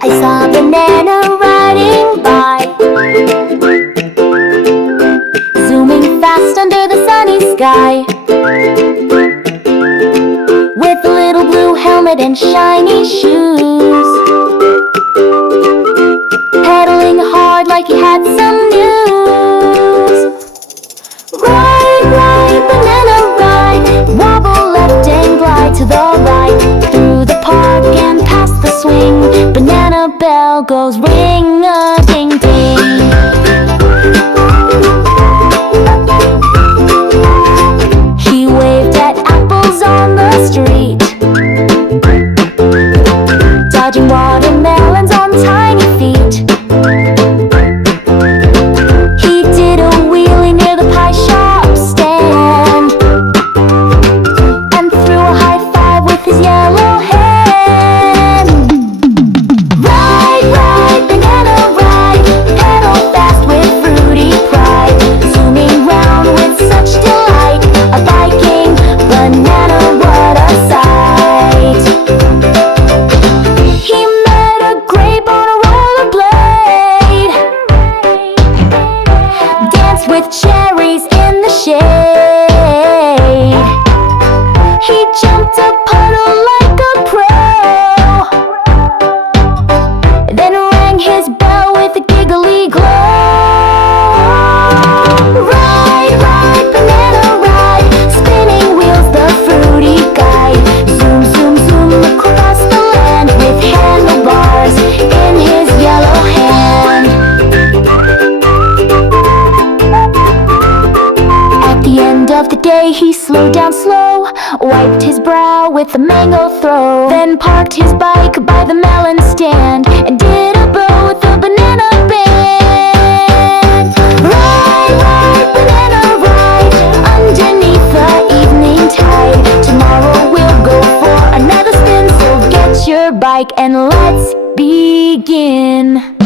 I saw a banana riding by, zooming fast under the sunny sky, with a little blue helmet and shiny shoes, pedaling hard like he had some news. Ride, ride, banana ride, wobble left and glide to the right, through the park and past the swing, banana bell goes ring-a-ding-ding. He waved at apples on the street, dodging watermelons on tiny feet. He did a wheelie near the pie shop stand, and threw a high five with his yellow hand. Ride, ride, banana ride, pedal fast with fruity pride, zooming round with such delight, a biking banana, what a sight. He met a grape on a rollerblade, danced with cherries in the shade. He jumped a puddle like a pro, then rang his bell with a giggly glow. Ride, ride, banana ride, spinning wheels the fruity guide, zoom, zoom, zoom across the land with handlebars in his yellow hand. At the end of the day he slowed down slow, wiped his brow with a mango throw, then parked his bike by the melon stand and did a bow with a banana band. Ride, ride, banana ride, underneath the evening tide. Tomorrow we'll go for another spin, so get your bike and let's begin.